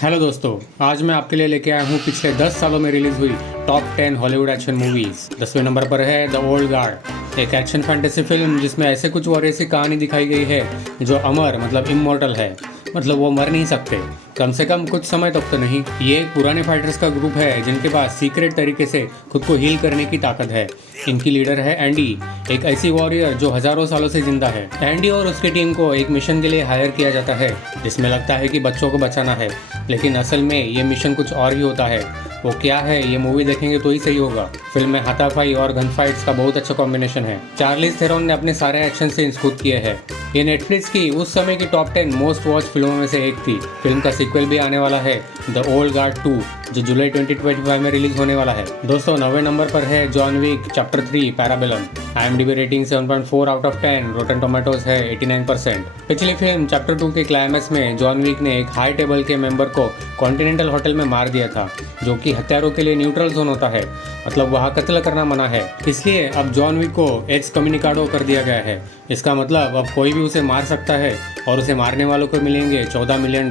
Hello दोस्तों, आज मैं आपके लिए लेके आया हूँ पिछले 10 सालों में रिलीज हुई टॉप 10 हॉलीवुड एक्शन मूवीज। 10वें नंबर पर है द ओल्ड गार्ड, एक एक्शन फैंटेसी फिल्म जिसमें ऐसे कुछ वॉरियर की कहानी दिखाई गई है जो अमर मतलब इमॉर्टल है, मतलब वो मर नहीं सकते, कम से कम कुछ समय तक तो नहीं। ये एक पुराने फाइटर्स का ग्रुप है जिनके पास सीक्रेट तरीके से खुद को हील करने की ताकत है। इनकी लीडर है एंडी, एक ऐसी वॉरियर जो हजारों सालों से जिंदा है। एंडी और उसकी टीम को एक मिशन के लिए हायर किया जाता है जिसमें लगता है कि बच्चों को बचाना है, लेकिन असल में ये मिशन कुछ और ही होता है। वो क्या है ये मूवी देखेंगे तो ही सही होगा। फिल्म में हाथापाई और गन फाइट्स का बहुत अच्छा कॉम्बिनेशन है। चार्लिज थेरोन ने अपने सारे एक्शन सीन्स खुद किए हैं। ये नेटफ्लिक्स की उस समय की टॉप 10 मोस्ट वॉच फिल्मों में से एक थी। फिल्म का सीक्वल भी आने वाला है, द ओल्ड गार्ड 2, जो जुलाई 2025 में रिलीज होने वाला है। दोस्तों, 9वें नंबर पर है John Wick chapter 3 Parabellum. IMDb rating 7.4 out of 10, Rotten Tomatoes है 89%। पिछली फिल्म चैप्टर 2 के क्लाइमैक्स में जॉन विक ने एक हाई टेबल के मेंबर को कॉन्टिनेंटल होटल में मार दिया था, जो कि हत्यारों के लिए न्यूट्रल जोन होता है, मतलब वहाँ कत्ल करना मना है। इसलिए अब जॉन विक को एक्स कम्युनिकाडो कर दिया गया है। इसका मतलब अब कोई भी उसे मार सकता है और उसे मारने वालों को मिलेंगे $14 मिलियन।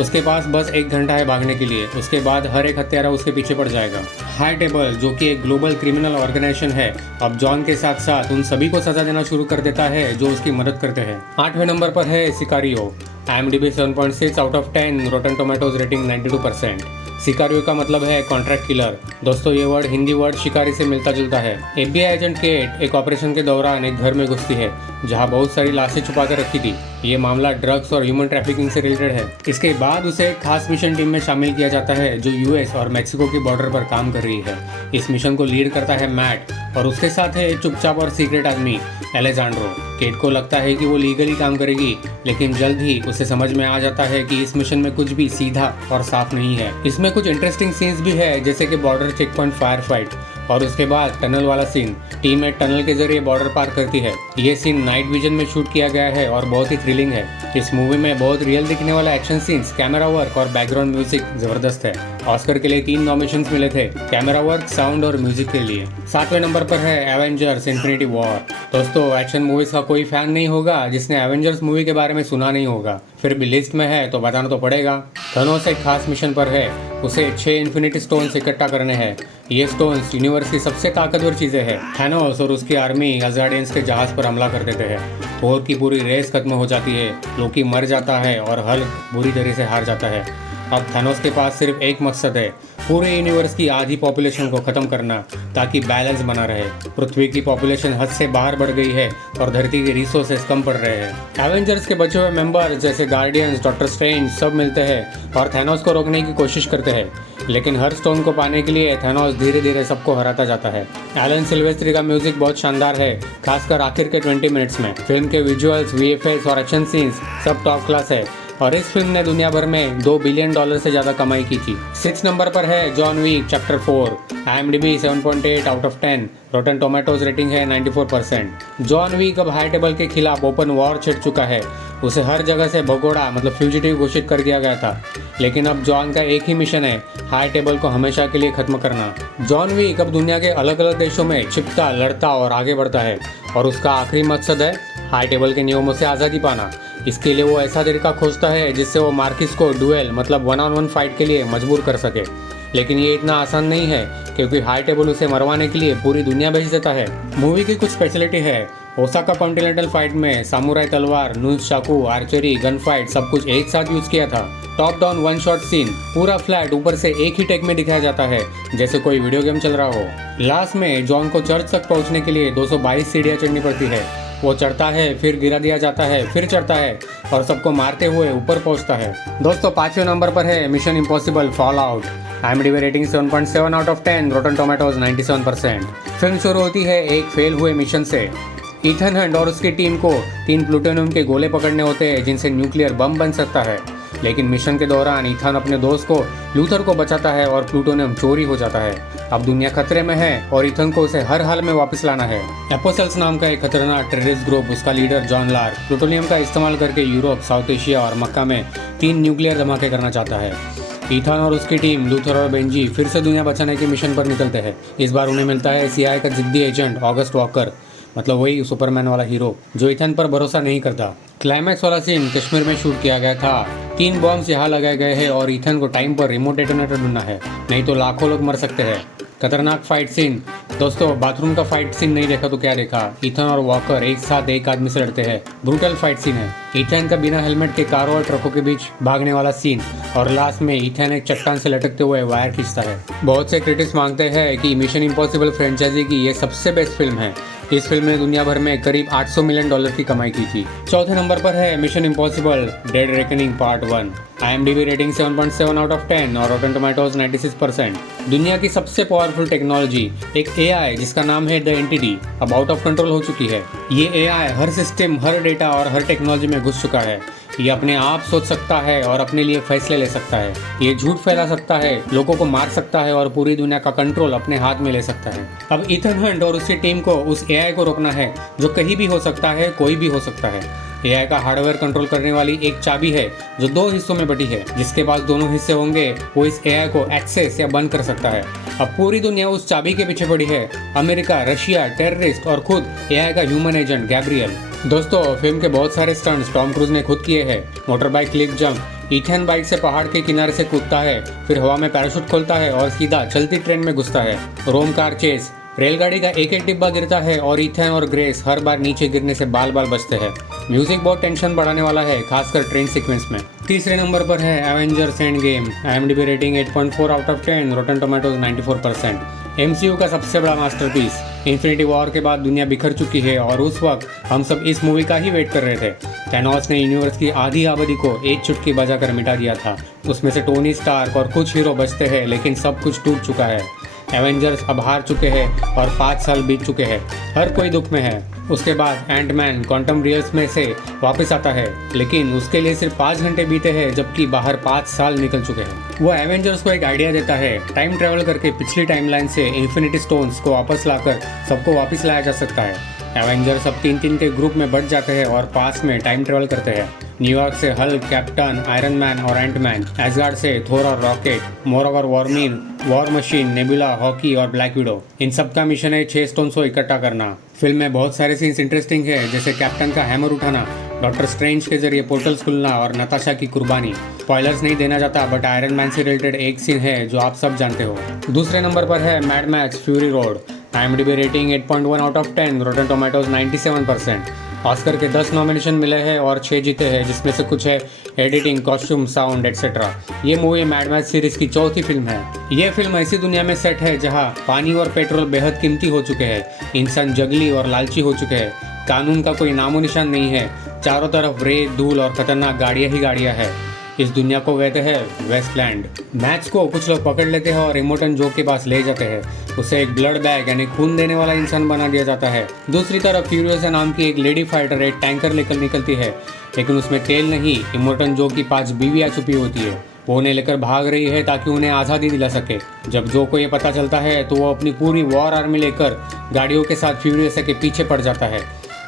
उसके पास बस 1 घंटा है भागने के लिए, उसके बाद हर एक हत्यारा उसके पीछे पड़ जाएगा। हाई टेबल, जो कि एक ग्लोबल क्रिमिनल ऑर्गेनाइजेशन है, अब जॉन के साथ साथ उन सभी को सजा देना शुरू कर देता है जो उसकी मदद करते हैं। 8वें नंबर पर है सिकारियो। IMDb 7.6 out of 10, Rotten Tomatoes rating 92%। सिकारियो का मतलब है कॉन्ट्रैक्ट किलर। दोस्तों, ये वर्ड हिंदी वर्ड शिकारी से मिलता जुलता है। FBI एजेंट केट एक ऑपरेशन के दौरान एक घर में घुसती है जहां बहुत सारी लाशें छुपा कर रखी थी। ये मामला ड्रग्स और ह्यूमन ट्रैफिकिंग से रिलेटेड है। इसके बाद उसे एक खास मिशन टीम में शामिल किया जाता है जो US और मैक्सिको की बॉर्डर पर काम कर रही है। इस मिशन को लीड करता है मैट और उसके साथ है चुपचाप और सीक्रेट आदमी एलेजांड्रो। केट को लगता है कि वो लीगली काम करेगी, लेकिन जल्द ही उसे समझ में आ जाता है कि इस मिशन में कुछ भी सीधा और साफ नहीं है। इसमें कुछ इंटरेस्टिंग सीन्स भी है, जैसे कि border check point fire fight और उसके बाद टनल वाला सीन। टीम एक टनल के जरिए बॉर्डर पार करती है। ये सीन नाइट विजन में शूट किया गया है और बहुत ही थ्रिलिंग है। इस मूवी में बहुत रियल दिखने वाला एक्शन सीन्स, कैमरा वर्क और बैकग्राउंड म्यूजिक जबरदस्त है। ऑस्कर के लिए 3 नॉमिनेशंस मिले थे, कैमरा वर्क, साउंड और म्यूजिक के लिए। 7वें नंबर पर है एवेंजर्स इन्फिनिटी वॉर। दोस्तों, एक्शन मूवीज का कोई फैन नहीं होगा जिसने एवेंजर्स मूवी के बारे में सुना नहीं होगा, फिर भी लिस्ट में है तो बताना तो पड़ेगा। थैनोस एक खास मिशन पर है, उसे 6 इन्फिनिटी स्टोन्स इकट्ठा करने हैं। ये स्टोन्स यूनिवर्स की सबसे ताकतवर चीजें हैं। थैनोस और उसकी आर्मी अज़ार्डियंस के जहाज पर हमला कर देते हैं। थोर की पूरी रेस खत्म हो जाती है, लोकी मर जाता है और हल्क बुरी तरह से हार जाता है। अब थैनोस के पास सिर्फ एक मकसद है, पूरे यूनिवर्स की आधी पॉपुलेशन को खत्म करना, ताकि बैलेंस बना रहे। पृथ्वी की पॉपुलेशन हद से बाहर बढ़ गई है और धरती के रिसोर्सेस कम पड़ रहे हैं। एवेंजर्स के बचे हुए मेंबर जैसे गार्डियंस, डॉक्टर स्ट्रेंज सब मिलते हैं और थैनोस को रोकने की कोशिश करते हैं, लेकिन हर स्टोन को पाने के लिए थैनोस धीरे धीरे सबको हराता जाता है। एलन सिल्वेस्ट्री का म्यूजिक बहुत शानदार है, खासकर आखिर के 20 मिनट्स में। फिल्म के विजुअल्स, VFX और एक्शन सीन्स सब टॉप क्लास है और इस फिल्म ने दुनिया भर में $2 बिलियन से ज्यादा कमाई की थी। 6 नंबर पर है John Wick chapter 4। IMDb 7.8 out of 10, Rotten Tomatoes rating है 94%। जॉन विक अब हाई टेबल के खिलाफ ओपन वॉर छिड़ चुका है। उसे हर जगह से भगोड़ा मतलब फ्यूजिटिव घोषित कर दिया गया था, लेकिन अब जॉन का एक ही मिशन है, हाई टेबल को हमेशा के लिए खत्म करना। जॉन विक अब दुनिया के अलग अलग देशों में छिपता, लड़ता और आगे बढ़ता है और उसका आखिरी मकसद है हाई टेबल के नियमों से आज़ादी पाना। इसके लिए वो ऐसा तरीका खोजता है जिससे वो मार्किस को डुएल मतलब 1-on-1 फाइट के लिए मजबूर कर सके, लेकिन ये इतना आसान नहीं है क्योंकि हाई टेबल उसे मरवाने के लिए पूरी दुनिया भेज देता है। मूवी की कुछ स्पेशलिटी है, ओसाका कॉन्टिनेंटल फाइट में सामुराई तलवार, नूस चाकू, आर्चरी, गन फाइट सब कुछ एक साथ यूज किया था। टॉप डाउन 1 शॉट सीन पूरा फ्लैट ऊपर से एक ही टेक में दिखाया जाता है, जैसे कोई वीडियो गेम चल रहा हो। लास्ट में जॉन को चर्च तक पहुंचने के लिए 222 सीढ़ियां चढ़नी पड़ती है। वो चढ़ता है, फिर गिरा दिया जाता है, फिर चढ़ता है और सबको मारते हुए ऊपर पहुंचता है। दोस्तों, 5वें नंबर पर है mission impossible fall out. IMDb rating 7.7 out of 10, Rotten tomatoes 97%। Film शुरू होती है एक फेल हुए मिशन से। ईथन हंट और उसकी टीम को 3 प्लूटोनियम के गोले पकड़ने होते हैं जिनसे न्यूक्लियर बम बन सकता है, लेकिन मिशन के दौरान ईथन अपने दोस्त को लूथर को बचाता है और प्लूटोनियम चोरी हो जाता है। अब दुनिया खतरे में है और ईथन को उसे हर हाल में वापस लाना है। एपोसेल्स नाम का एक खतरनाक टेररिस्ट ग्रुप, उसका लीडर जॉन लार्क, प्लूटोनियम का इस्तेमाल करके यूरोप, साउथ एशिया और मक्का में 3 न्यूक्लियर धमाके करना चाहता है। ईथन और उसकी टीम, लूथर और बेंजी फिर से दुनिया बचाने के मिशन पर निकलते हैं। इस बार उन्हें मिलता है CIA का जिद्दी एजेंट ऑगस्ट वॉकर, मतलब वही सुपरमैन वाला हीरो जो इथन पर भरोसा नहीं करता। क्लाइमैक्स वाला सीन कश्मीर में शूट किया गया था। 3 बॉम्ब्स यहाँ लगाए गए हैं और इथन को टाइम पर रिमोट डेटोनेटर ढूंढना है, नहीं तो लाखों लोग मर सकते हैं। खतरनाक फाइट सीन। दोस्तों बाथरूम का फाइट सीन नहीं देखा तो क्या देखा। इथन और वॉकर एक साथ एक आदमी से लड़ते हैं। ब्रूटल फाइट सीन है। इथन का बिना हेलमेट के कारों और ट्रकों के बीच भागने वाला सीन, और लास्ट में इथन एक चट्टान से लटकते हुए वायर खींचता है। बहुत से क्रिटिक्स मांगते हैं कि मिशन इम्पॉसिबल फ्रेंचाइजी की ये सबसे बेस्ट फिल्म है। इस फिल्म ने दुनिया भर में करीब $800 मिलियन की कमाई की थी। चौथे नंबर पर है mission impossible dead reckoning part 1। IMDb rating 7.7 out of 10 और रॉटन टोमेटोज 96%। दुनिया की सबसे पावरफुल टेक्नोलॉजी एक AI जिसका नाम है द एंटिटी अब आउट ऑफ कंट्रोल हो चुकी है। ये AI हर सिस्टम, हर डेटा और हर टेक्नोलॉजी में घुस चुका है। ये अपने आप सोच सकता है और अपने लिए फैसले ले सकता है। ये झूठ फैला सकता है, लोगों को मार सकता है और पूरी दुनिया का कंट्रोल अपने हाथ में ले सकता है। अब इथन हंट और उसकी टीम को उस AI को रोकना है जो कहीं भी हो सकता है, कोई भी हो सकता है। AI का हार्डवेयर कंट्रोल करने वाली एक चाबी है जो 2 हिस्सों में बटी है। जिसके पास दोनों हिस्से होंगे वो इस AI को एक्सेस या बंद कर सकता है। अब पूरी दुनिया उस चाबी के पीछे पड़ी है। अमेरिका, रशिया, टेररिस्ट और खुद AI का ह्यूमन एजेंट गैब्रियल। दोस्तों फिल्म के बहुत सारे स्टंट्स टॉम क्रूज ने खुद किए हैं। Motor bike Cliff jump. Ethan bike से पहाड़ के किनारे से कूदता है, फिर हवा में पैराशूट खोलता है और सीधा चलती ट्रेन में घुसता है। रोम कार चेस। रेलगाड़ी का एक एक डिब्बा गिरता है और इथन और ग्रेस हर बार नीचे गिरने से बाल बाल बचते हैं। म्यूजिक बहुत टेंशन बढ़ाने वाला है, खासकर ट्रेन सीक्वेंस में। तीसरे नंबर पर है Avengers end game. IMDb rating 8.4 out of 10, रॉटन tomatoes 94%। MCU का सबसे बड़ा मास्टरपीस। इन्फिनिटी वॉर के बाद दुनिया बिखर चुकी है और उस वक्त हम सब इस मूवी का ही वेट कर रहे थे। थैनोस ने यूनिवर्स की आधी आबादी को एक चुटकी बजाकर मिटा दिया था। उसमें से टोनी स्टार्क और कुछ हीरो बचते हैं, लेकिन सब कुछ टूट चुका है। एवेंजर्स अब हार चुके हैं और 5 साल बीत चुके हैं। हर कोई दुख में है। उसके बाद एंटमैन क्वांटम रियल्स में से वापस आता है, लेकिन उसके लिए सिर्फ 5 घंटे बीते हैं जबकि बाहर 5 साल निकल चुके हैं। वो एवेंजर्स को एक आइडिया देता है, टाइम ट्रेवल करके पिछली टाइमलाइन से इन्फिनिटी स्टोन्स को वापस लाकर सबको वापस लाया जा सकता है। एवेंजर्स अब 3-3 के ग्रुप में बट जाते हैं और पास में टाइम ट्रेवल करते हैं। न्यूयॉर्क से हल्क, कैप्टन, आयरन मैन और एंटमैन। एसगार्ड से थोर और rocket. Moreover Wormin, war machine, nebula, hockey और ब्लैक विडो। इन सब का मिशन है 6 स्टोन्स को इकट्ठा करना। फिल्म में बहुत सारे सीन्स इंटरेस्टिंग है, जैसे कैप्टन का हैमर उठाना, डॉक्टर स्ट्रेंज के जरिए पोर्टल्स खुलना और नताशा की कुर्बानी। स्पॉयलर्स नहीं देना चाहता, बट आयरन मैन से रिलेटेड एक सीन है जो आप सब जानते हो। दूसरे नंबर पर है mad max fury road. IMDb rating 8.1 out of 10, रॉटन tomatoes 97%। Oscar के 10 नॉमिनेशन मिले हैं और 6 जीते हैं, जिसमें से कुछ है एडिटिंग, कॉस्ट्यूम, साउंड एक्सेट्रा। ये मूवी मैड मैक्स सीरीज की 4थी फिल्म है। ये फिल्म ऐसी दुनिया में सेट है जहां पानी और पेट्रोल बेहद कीमती हो चुके हैं, इंसान जंगली और लालची हो चुके हैं, कानून का कोई नामो निशान नहीं है, चारों तरफ रेत, धूल और खतरनाक गाड़ियां ही गाड़ियां हैं। इस दुनिया को कहते हैं वेस्टलैंड। मैक्स को कुछ लोग पकड़ लेते हैं और इमोटन जो के पास ले जाते हैं। उसे एक ब्लड बैग यानी खून देने वाला इंसान बना दिया जाता है। दूसरी तरफ फ्यूरियोसा नाम की एक लेडी फाइटर एक टैंकर लेकर निकलती है, लेकिन उसमें तेल नहीं। इमोटन जो की 5 बीवियां छुपी होती है, वो उन्हें लेकर भाग रही है ताकि उन्हें आज़ादी दिला सके। जब जो को ये पता चलता है तो वो अपनी पूरी वॉर आर्मी लेकर गाड़ियों के साथ फ्यूरियोसा के पीछे पड़ जाता है।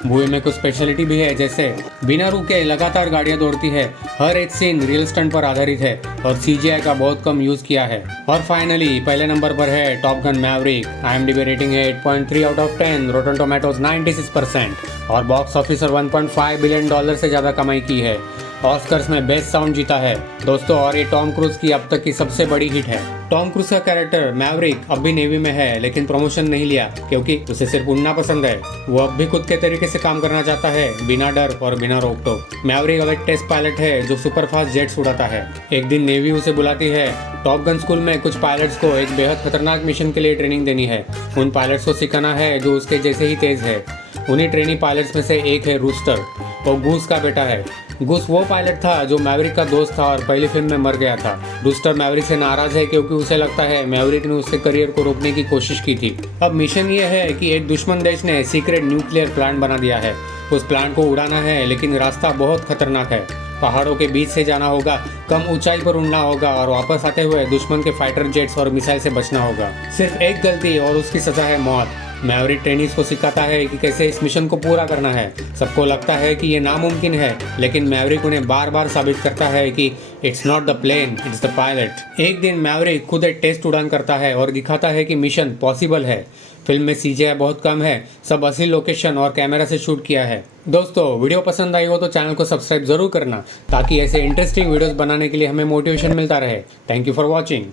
मूवी में कुछ स्पेशलिटी भी है, जैसे बिना रुके लगातार गाड़ियां दौड़ती है, हर एक सीन रियल स्टंट पर आधारित है और CGI का बहुत कम यूज किया है। और फाइनली पहले नंबर पर है top gun Maverick. IMDb rating है 8.3 आउट ऑफ 10, रॉटन टोमेटोज 96% और बॉक्स ऑफिस पर $1.5 बिलियन से ज़्यादा कमाई की है। ऑस्कर्स में बेस्ट साउंड जीता है दोस्तों, और ये टॉम क्रूज की अब तक की सबसे बड़ी हिट है। टॉम क्रूज का कैरेक्टर मैवरिक अब भी नेवी में है, लेकिन प्रमोशन नहीं लिया क्योंकि उसे सिर्फ उड़ना पसंद है। वो अब भी खुद के तरीके से काम करना चाहता है, बिना डर और बिना रोक टोक। मैवरिक अब एक टेस्ट पायलट है जो सुपर फास्ट जेट्स उड़ाता है। एक दिन नेवी उसे बुलाती है। टॉप गन स्कूल में कुछ पायलट्स को एक बेहद खतरनाक मिशन के लिए ट्रेनिंग देनी है। उन पायलट्स को सिखाना है जो उसके जैसे ही तेज है। उन्हीं ट्रेनी पायलट्स में से एक है रूस्टर, वो गूस का बेटा है। गूस वो पायलट था जो मैवरिक का दोस्त था और पहली फिल्म में मर गया था। रूस्टर मैवरिक से नाराज है क्योंकि उसे लगता है मैवरिक ने उसके करियर को रोकने की कोशिश की थी। अब मिशन ये है कि एक दुश्मन देश ने सीक्रेट न्यूक्लियर प्लांट बना दिया है। उस प्लांट को उड़ाना है, लेकिन रास्ता बहुत खतरनाक है। पहाड़ों के बीच से जाना होगा, कम ऊंचाई पर उड़ना होगा और वापस आते हुए दुश्मन के फाइटर जेट्स और मिसाइल से बचना होगा। सिर्फ एक गलती और उसकी सजा है मौत। मैवरिक ट्रेनीज को सिखाता है कि कैसे इस मिशन को पूरा करना है। सबको लगता है कि ये नामुमकिन है, लेकिन मैवरिक उन्हें बार बार साबित करता है कि it's not the plane, it's the pilot. एक दिन मैवरिक खुद एक टेस्ट उड़ान करता है और दिखाता है कि मिशन पॉसिबल है। फिल्म में CGI बहुत कम है, सब असली लोकेशन और कैमरा से शूट किया है। दोस्तों, वीडियो पसंद आई हो तो चैनल को सब्सक्राइब जरूर करना, ताकि ऐसे इंटरेस्टिंग वीडियोस बनाने के लिए हमें मोटिवेशन मिलता रहे। Thank you for watching.